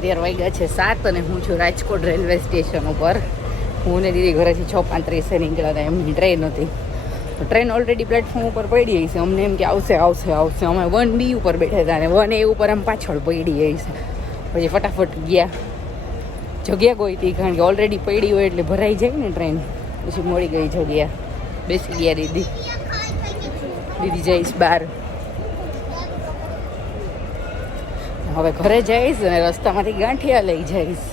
અત્યારે વાગ્યા છે 7 અને હું છું રાજકોટ રેલવે સ્ટેશન ઉપર. હું ને દીદી ઘરેથી 6:35 નીકળ્યા હતા. એમની ટ્રેન હતી તો ટ્રેન ઓલરેડી પ્લેટફોર્મ ઉપર પડી છે. અમને એમ કે આવશે આવશે આવશે. અમે 1B ઉપર બેઠા હતા અને 1A ઉપર આમ પાછળ પડી છે. પછી ફટાફટ ગયા. જગ્યા કોઈ હતી કારણ કે ઓલરેડી પડી હોય એટલે ભરાઈ જાય ને ટ્રેન. પછી મળી ગઈ જગ્યા. બેસી ગયા દીદી જઈશ બહાર. હવે ઘરે જઈશ અને રસ્તામાંથી ગાંઠિયા લઈ જઈશ.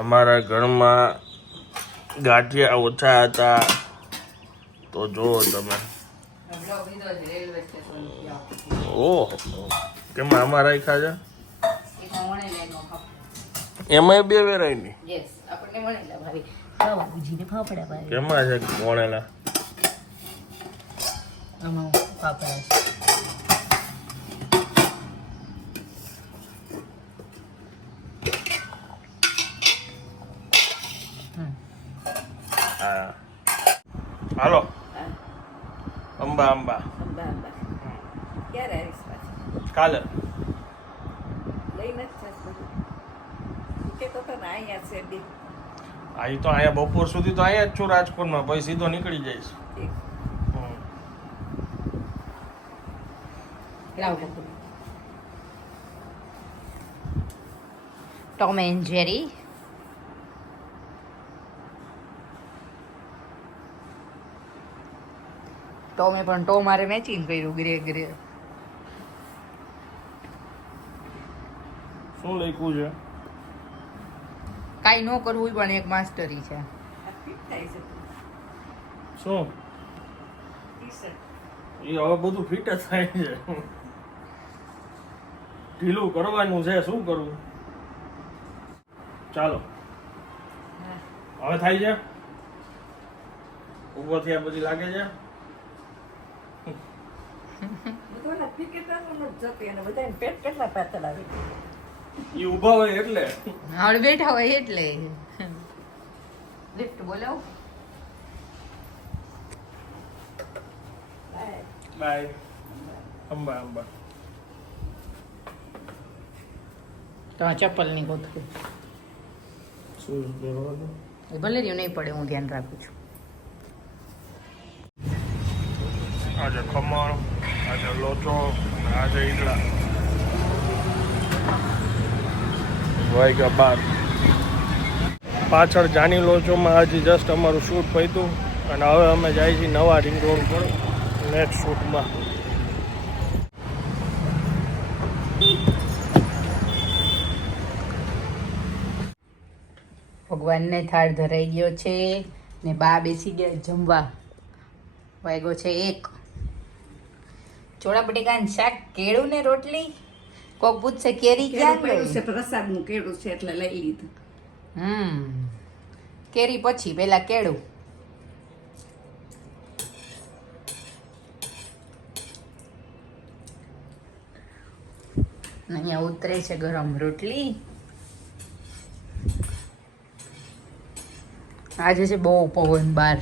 અમારા ઘરમાં ગાંઠિયા ઓછા હતા તો જુઓ તમે. ઓહ કેમ આમાં રાખ્યા છે? એમાંય 2 વેરાયટી. કેમાં છે વણેલા? હાલો અંબા અંબા ક્યારે આવીશ પાછી? કાલે લઈને જ તો અહીંયા છે બી. અહીં તો અહીંયા બપોર સુધી તો અહીંયા જ છું રાજકોટમાં, પછી સીધો નીકળી જઈશ. Tom and Jerry. ટોમે પણ મારે મેચિંગ કર્યું ગ્રે ગ્રે. શું લખ્યું છે? કાંઈ ન કરવું પણ એક માસ્ટરી છે. શું એ હવે બધું ફિટ જ થાય છે. ઢીલું કરવાનું છે, શું કરવું? ચાલો હવે થાય છે. ઉભો થયા પછી લાગે છે. પેટ કેટલા પાતળા આવે. એ ઊભા હોય એટલે. હવે બેઠા હોય એટલે. લિફ્ટ બોલાવો. બાય અંબા અંબા. તો આ ચપ્પલ ની ગોથું શૂઝ પહેરવાનું એ ભલે રહ્યું નહીં પડે, હું ધ્યાન રાખું છું. આજે ખમણ, આજે લોચો, આજે ઈદડા. વાગ્યા 12. પાછળ જાની લોચોમાં હજી જસ્ટ અમારું શૂટ પત્યું અને હવે અમે જાય છીએ નવા રિંગ રોડ પર નેક્સ્ટ શૂટમાં. ભગવાનને થાળ ધરાઈ ગયો છે ને બા બેસી ગયા જમવા. વાગ્યો છે 1. ચોળા બટેકાનું શાક, કેળું ને રોટલી. કોક પૂછશે કેરી ક્યાં ગઈ છે? પ્રસાદનું કેળું છે એટલે લઈ લીધું. કેરી પછી પેલા કેળું. અહીંયા ઉતરે છે ગરમ રોટલી. આજે છે બહુ પવન બહાર.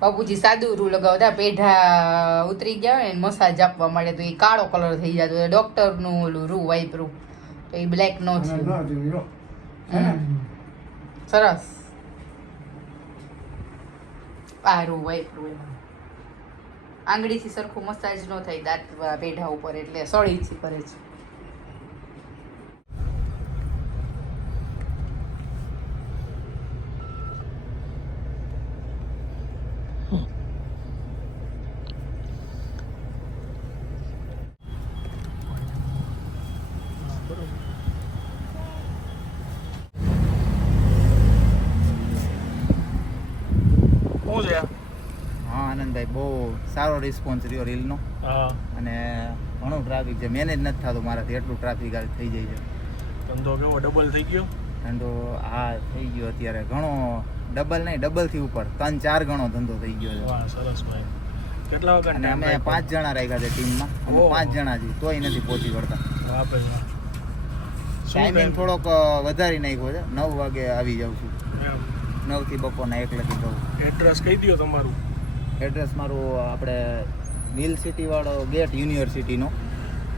બાપુજી સાદું રૂ લગાવતા, પેઢા ઉતરી ગયા હોય ને મસાજ આપવા મળે તો એ કાળો કલર થઈ જતો. ડોક્ટર નું ઓલું રૂ વાઇપરું તો એ બ્લેક નો છે. સરસ આ રૂ વાઇપરું. આંગળીથી સરખું મસાજ ન થાય દાંત પેઢા ઉપર એટલે સળીથી કરે છે. કેવું છે હા આનંદભાઈ, બહુ સારો રિસ્પોન્સ રહ્યો રીલનો. હા અને ઘણું ટ્રાફિક છે, મેનેજ નથી થતું મારાથી, એટલું ટ્રાફિક આજ થઈ જાય છે. ધંધો કેવો ડબલ થઈ ગયો? ધંધો હા થઈ ગયો અત્યારે ઘણો, ડબલ નહીં ડબલથી ઉપર 3-4 ગણો ધંધો થઈ ગયો છે. વાહ સરસ ભાઈ. કેટલા વખત અને અમે 5 જણા રાખ્યા છે ટીમમાં, અમે ઓહો. 5 જણા છીએ તોય નથી પહોંચી વળતા. વાહ ભાઈ વાહ. ટાઈમિંગ થોડોક વધારી નાખ્યો છે, 9 વાગે આવી જાઉં છું, 9 થી બપોરના 1 લગી જાઉં. એડ્રેસ કહી દો તમારું. એડ્રેસ મારું આપણે મિલ સિટી વાળો ગેટ યુનિવર્સિટીનો,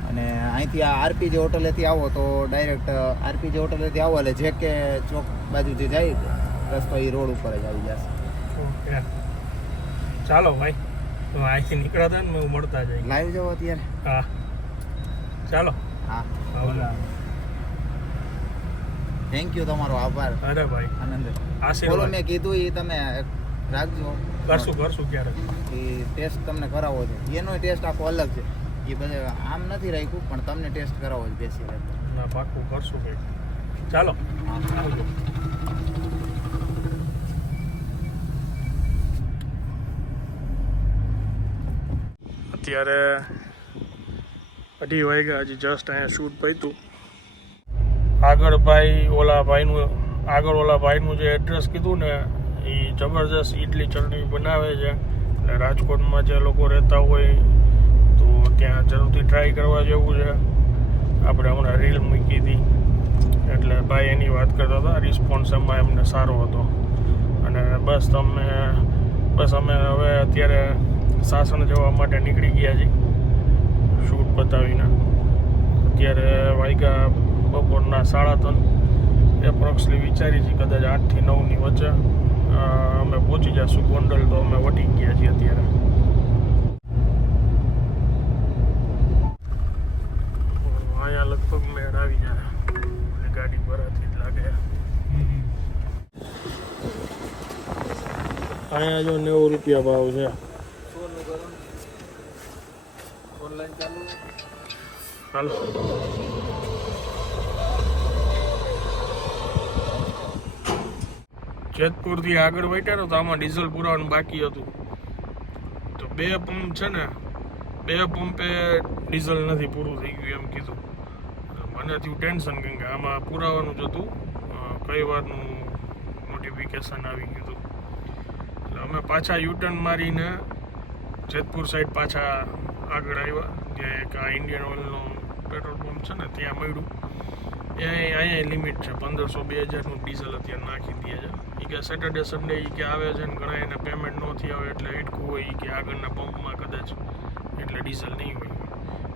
અને અહીંથી આ આરપીજે હોટલેથી આવો તો ડાયરેક્ટ આરપીજે હોટલેથી આવો એટલે જે કે ચોક બાજુથી જાય રસ્તો એ રોડ ઉપર જ આવી જશે. ઓકે ચાલો ભાઈ, તો અહીંથી નીકળ્યા હતા ને મળતા જાય. લાઈવ જાઓ અત્યારે? હા ચાલો. હા આવજો. થેન્ક યુ, તમારો આભાર. અરે ભાઈ આનંદ બોલો, આશીર્વાદ. મેં કીધું એ તમે રાખજો. કરશું ક્યારેક. એ ટેસ્ટ તમને કરાવવો છે, એનો ટેસ્ટ આખો અલગ છે. એ બધા આમ નથી રાખ્યું પણ તમને ટેસ્ટ કરાવવો છે બેસી રાખજો. ના પાક્કું કરશું ભાઈ. ચાલો આવજો. અત્યારે 2:30 વાગ્યા, હજી જસ્ટ અહીંયા શૂટ પત્યું. આગળ ઓલા ભાઈનું જે એડ્રેસ કીધું ને, એ જબરજસ્ત ઇડલી ચટણી બનાવે છે. એટલે રાજકોટમાં જે લોકો રહેતા હોય તો ત્યાં જરૂરથી ટ્રાય કરવા જેવું છે. આપણે હમણાં રીલ મૂકી હતી એટલે ભાઈ એની વાત કરતા હતા, રિસ્પોન્સ એમાં એમને સારો હતો. અને બસ અમે હવે અત્યારે સાસણ જવા માટે નીકળી ગયા છીએ શૂટ પતાવીને. અત્યારે વાગ્યા બપોરના 3:30 એપ્રોક્સલી વિચારી છીએ કદાચ 8 થી 9 ની વચ્ચે અમે પહોંચી જઈશું ગોંડલ. તો અમે વટી ગયા છીએ અત્યારે. અહીંયા લગભગ મેળ આવી જાય, ગાડી ભરાતી જ લાગે. અહીંયા જો 90 રૂપિયા ભાવ છે. હાલો જેતપુરથી આગળ વટ્યા તો આમાં ડીઝલ પુરાવાનું બાકી હતું. તો 2 પંપ છે ને, 2 પંપે ડીઝલ નથી પૂરું થઈ ગયું એમ કીધું. મને થયું ટેન્શન, કેમ કે આમાં પુરાવાનું જ હતું, કઈ વારનું નોટિફિકેશન આવી ગયું હતું. એટલે અમે પાછા યુટર્ન મારીને જેતપુર સાઈડ પાછા આગળ આવ્યા, ત્યાં એક આ ઇન્ડિયન ઓઇલનો પેટ્રોલ પંપ છે ને ત્યાં મળ્યું. અહીંયા લિમિટ છે 1500-2000નું ડીઝલ અત્યારે નાખી દે છે. એ કે સેટરડે સન્ડે એ કે આવે છે ને ઘણા એને પેમેન્ટ નથી આવે એટલે ઈટકું હોય એ કે આગળના પંપમાં કદાચ એટલે ડીઝલ નહીં હોય.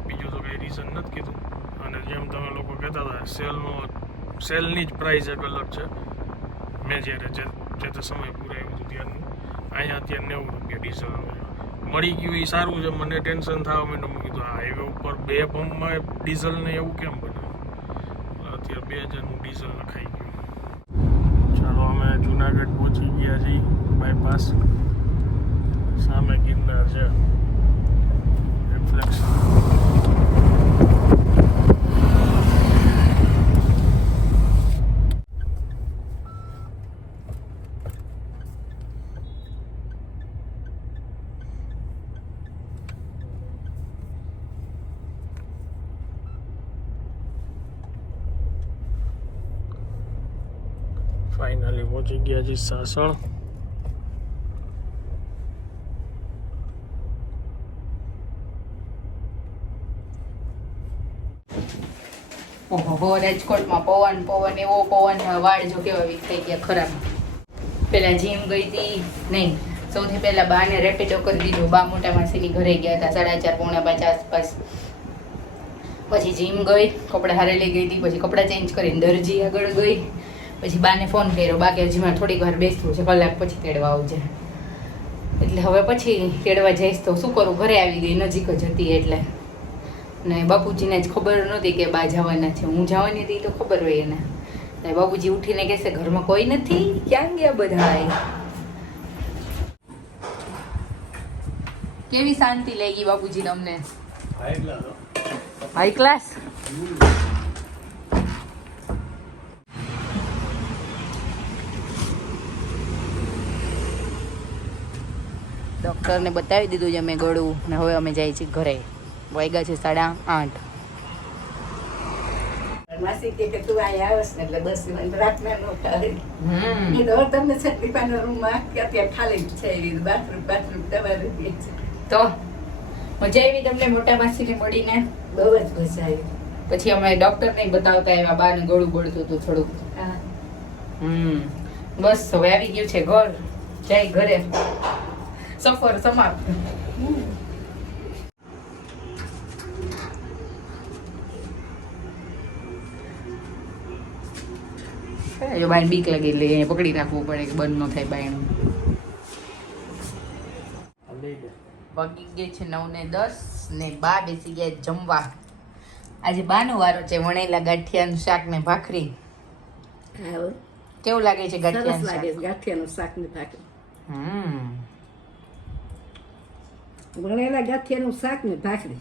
બીજું તો કંઈ રીઝન નથી કીધું. અને જેમ તમે લોકો કહેતા હતા સેલની જ પ્રાઇસ એક અલગ છે. મેં જ્યારે જે તે સમય પૂરાયું હતું ત્યારનું, અહીંયા અત્યારે 90 રૂપિયા ડીઝલ મળી ગયું. એ સારું છે, મને ટેન્શન થવા માંડ્યું. મેં કીધું હાઈવે ઉપર 2 પંપમાં ડીઝલ ને એવું કેમ બને? અત્યારે 2000નું ડીઝલ નખાઈ ગયું. ચાલો અમે જુનાગઢ પહોંચી ગયા છીએ બાયપાસ. સામે ગિરનાર છે, રિફ્લેક્શન. ફાઇનલી પહોંચી ગયા છીએ સાસણ. ઓહો રાજકોટમાં પવન એવો પવન, વાળ જો કેવા વીક થઈ ગયા ખરાબ. પેલા જીમ ગઈ હતી નહીં, સૌથી પહેલા બાને રેપિડો કરી દીધું. બા મોટા માસીની ઘરે ગયા હતા 4:30-4:45 આસપાસ. પછી જીમ ગઈ, કપડાં હારે લઈ ગઈ હતી. પછી કપડાં ચેન્જ કરીને દરજી આગળ ગઈ. પછી બાને ફોન કર્યો, બા કે હજી મારે થોડીક વાર બેસવું છે, કલાક પછી તેડવા આવજે. એટલે હવે પછી તેડવા જઈશ તો શું કરું, ઘરે આવી ગઈ, નજીક જ હતી એટલે. ને બાપુજીને જ ખબર નહોતી કે બા જવાના છે. હું જવાની હતી તો ખબર હોય એને. એટલે બાપુજી ઉઠીને કહેશે ઘરમાં કોઈ નથી, ક્યાં ગયા બધા? કેવી શાંતિ લઈ ગઈ બાપુજી તમને? High class. ડૉક્ટરને બતાવી દીધું છે અમે ગળું ને હવે અમે જઈએ છીએ ઘરે. વાગ્યા છે 8:30. માસી કે તું અહીંયા આવસ ને એટલે બસ રાતના નો ખાલી હમ એ તો તમને દીપાના રૂમમાં અત્યારે ખાલી જ છે બાથરૂમ તમારે છે તો મજા આવી તમને મોટા માસીને મળીને? બહુ જ મજા આવી. પછી અમે ડૉક્ટરને બતાવતા આવ્યા, બાને ગળું બળતું હતું થોડુંક. હા બસ હવે આવી ગયું છે ઘર. જાય ઘરે, સફર સમાપ્ત. જો બાઈને બીક લાગી એટલે એને પકડી રાખવું પડે કે બંધ ન થાય બાયણું. વાગી ગઈ છે 9:10 ને બા બેસી ગયા જમવા. આજે બાનો વારો છે. વણેલા ગાંઠિયાનું શાક ને ભાખરી. હા કેવું લાગે છે સરસ ગાંઠિયાનું લાગે શાક? છે ગાંઠિયાનું શાક ને ભાખરી. વણેલા ગાંઠિયાનું શાક ને ભાખરી.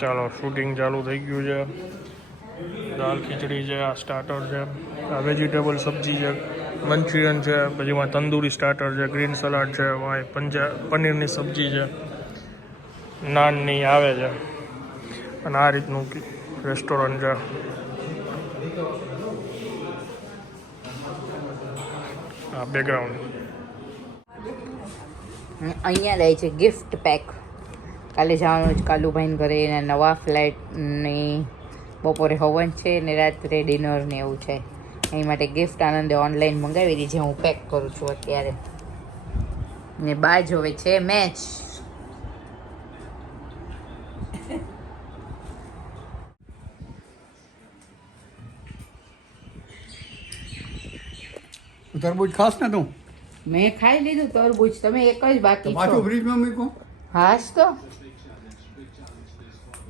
ચાલો શૂટિંગ ચાલુ થઈ ગયું છે. દાલ ખીચડી છે, આ સ્ટાર્ટર છે, આ વેજીટેબલ સબ્જી છે, મંચુરિયન છે, પછી એમાં તંદૂરી સ્ટાર્ટર છે, ગ્રીન સલાડ છે, પનીરની સબ્જી છે, નાનની આવે છે અને આ રીતનું રેસ્ટોરન્ટ છે. આ બેકગ્રાઉન્ડ અહીંયા લે છે ગિફ્ટ પેક. કાલે જવાનું છે કાલુભાઈને ઘરે. એના નવા ફ્લેટની બપોરે હવન છે ને રાત્રે ડિનર ને એવું છે. એની માટે ગિફ્ટ આનંદે ઓનલાઈન મંગાવી દીધી છે. હું પેક કરું છું અત્યારે. ને બા જોવે છે મેચ. તરબૂચ ખાસ ને તું મેં ખાઈ લીધું તરબૂચ. તમે એક જ બાકી પાછું છો. ફ્રીજમાં મૂક્યું હાસ તો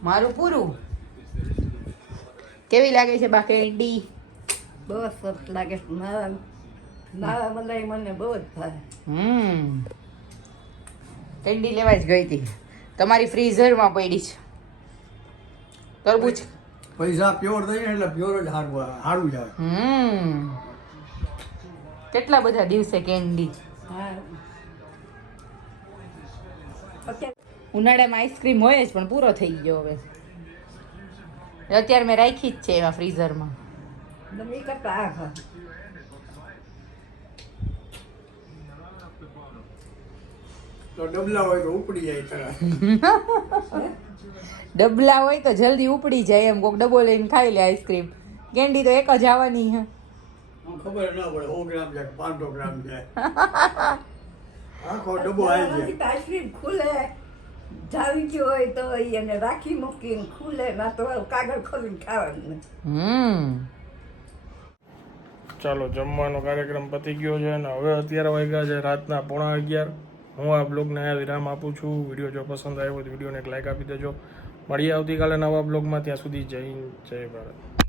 મારું પૂરું. કેવી લાગે છે બાકી ઈંડી? બહુ સરસ લાગે છે. મારા મલાઈ મને બહુ જ ભાવે. ઈંડી લેવા જ ગઈ હતી. તમારી ફ્રીઝરમાં પડી છે તરબૂચ. પૈસા પ્યોર થઈને એટલે પ્યોર જ સારું જાય. કેટલા બધા દિવસે કેન્ડી. હા અત્યારે ઉનાળામાં આઈસ્ક્રીમ હોય જ પણ પૂરો થઈ ગયો હવે. અત્યારે મેં રાખી જ છે એવા ફ્રીઝરમાં. તમે એ કરતા આ ખા. તો ડબલા હોય તો ઉપડી જાય તરત. ડબલા હોય તો જલ્દી ઉપડી જાય એમ. કોક ડબ્બો લઈને ખાઈ લે આઈસ્ક્રીમ. કેન્ડી તો એક જ આવવાની હે. ખબર ના પડે 100 ગ્રામ છે 500 ગ્રામ છે આખો ડબ્બો આવી જાય. આઈસ્ક્રીમ ખુલે જાવી ગયો હોય તો એને રાખી મૂકીને ખુલે ના તો કાગળ ખોલીને ખાવાનું. ચાલો જમવાનો કાર્યક્રમ પતી ગયો છે અને હવે અત્યારે વાગ્યા છે રાતના 11:30. હું આ બ્લોગને અહીંયા વિરામ આપું છું. વિડીયો જો પસંદ આવ્યો તો વિડીયોને એક લાઈક આપી દેજો. મળીએ આવતીકાલે નવા બ્લોગમાં. ત્યાં સુધી જય હિન્દ, જય ભારત.